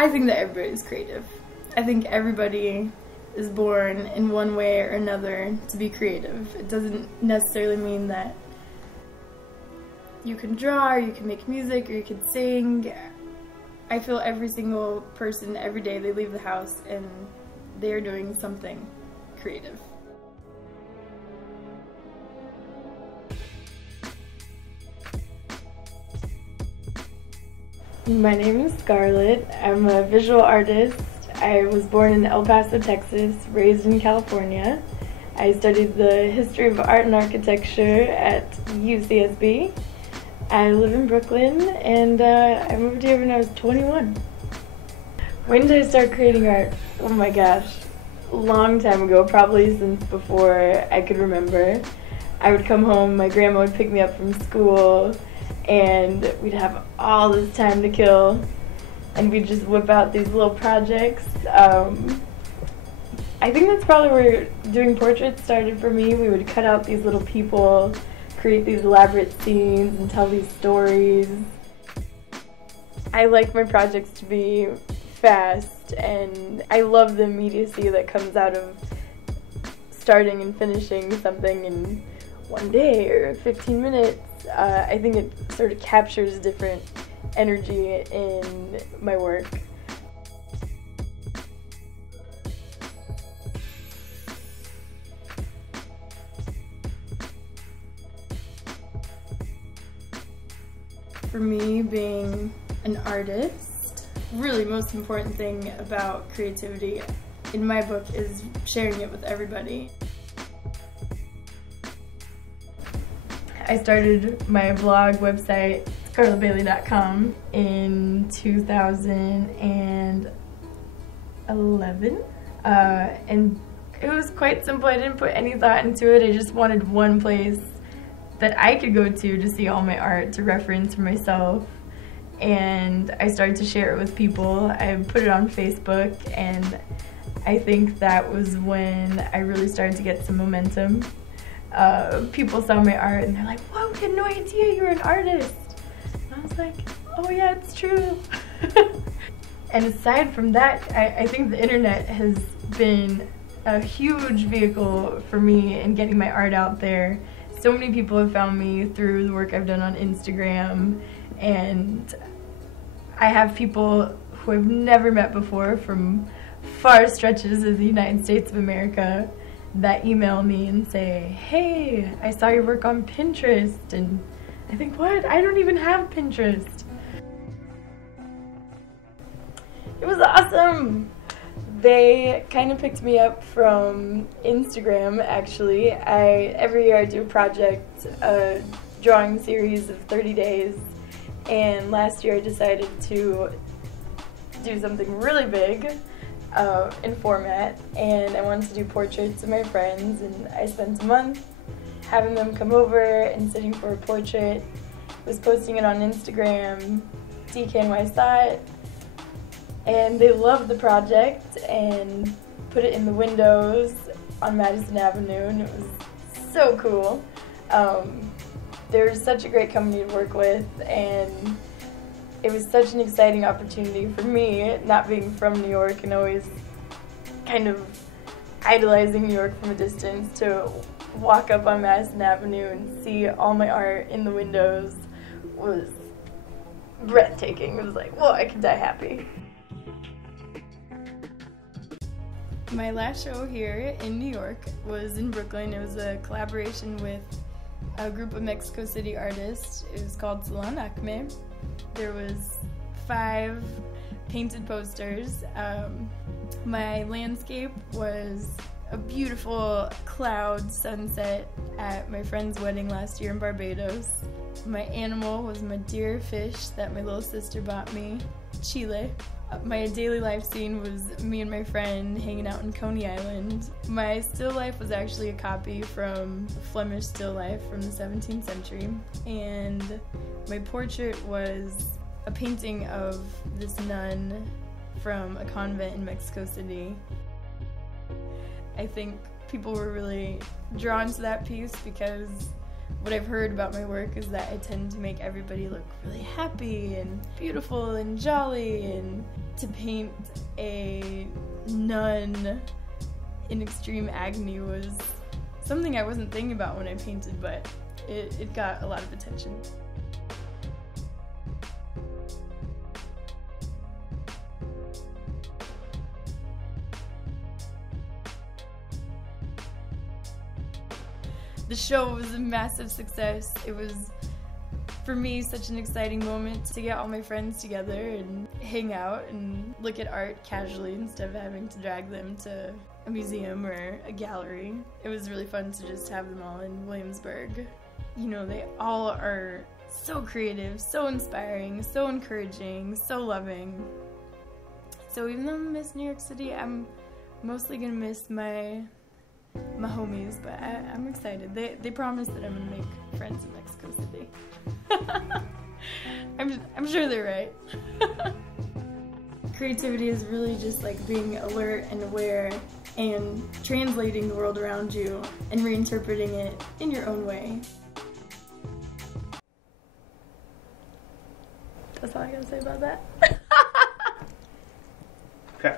I think that everybody's creative. I think everybody is born in one way or another to be creative. It doesn't necessarily mean that you can draw, or you can make music, or you can sing. I feel every single person, every day they leave the house and they're doing something creative. My name is Scarlett. I'm a visual artist. I was born in El Paso, Texas, raised in California. I studied the history of art and architecture at UCSB. I live in Brooklyn, and I moved here when I was 21. When did I start creating art? Oh my gosh, a long time ago, probably since before I could remember. I would come home, my grandma would pick me up from school, and we'd have all this time to kill, and we'd just whip out these little projects. I think that's probably where doing portraits started for me. We would cut out these little people, create these elaborate scenes, and tell these stories. I like my projects to be fast, and I love the immediacy that comes out of starting and finishing something in one day or 15 minutes. I think it sort of captures different energy in my work. For me, being an artist, really most important thing about creativity in my book is sharing it with everybody. I started my blog website, ScarlettBaily.com, in 2011, and it was quite simple. I didn't put any thought into it. I just wanted one place that I could go to see all my art, to reference for myself, and I started to share it with people. I put it on Facebook, and I think that was when I really started to get some momentum. People saw my art and they're like, "Whoa, we had no idea you were an artist." And I was like, "Oh yeah, it's true." And aside from that, I think the internet has been a huge vehicle for me in getting my art out there. So many people have found me through the work I've done on Instagram, and I have people who I've never met before from far stretches of the United States of America that email me and say, "Hey, I saw your work on Pinterest," and I think, "What? I don't even have Pinterest." It was awesome! They kind of picked me up from Instagram, actually. Every year I do a project, a drawing series of 30 days, and last year I decided to do something really big in format, and I wanted to do portraits of my friends, and I spent a month having them come over and sitting for a portrait. Was posting it on Instagram. DKNY saw it, and they loved the project and put it in the windows on Madison Avenue, and it was so cool. They're such a great company to work with, and it was such an exciting opportunity for me, not being from New York and always kind of idolizing New York from a distance, to walk up on Madison Avenue and see all my art in the windows was breathtaking. It was like, whoa, I could die happy. My last show here in New York was in Brooklyn. It was a collaboration with a group of Mexico City artists. It was called Salon Acme. There was 5 painted posters. My landscape was a beautiful cloud sunset at my friend's wedding last year in Barbados. My animal was my deer fish that my little sister bought me, Chile. My daily life scene was me and my friend hanging out in Coney Island. My still life was actually a copy from a Flemish still life from the 17th century. And my portrait was a painting of this nun from a convent in Mexico City. I think people were really drawn to that piece because what I've heard about my work is that I tend to make everybody look really happy and beautiful and jolly, and to paint a nun in extreme agony was something I wasn't thinking about when I painted, but it got a lot of attention. The show was a massive success. It was, for me, such an exciting moment to get all my friends together and hang out and look at art casually instead of having to drag them to a museum or a gallery. It was really fun to just have them all in Williamsburg. You know, they all are so creative, so inspiring, so encouraging, so loving. So even though I'm gonna miss New York City, I'm mostly gonna miss my homies, but I'm excited. They promised that I'm gonna make friends in Mexico City. I'm sure they're right. Creativity is really just like being alert and aware and translating the world around you and reinterpreting it in your own way. That's all I gotta say about that. Okay.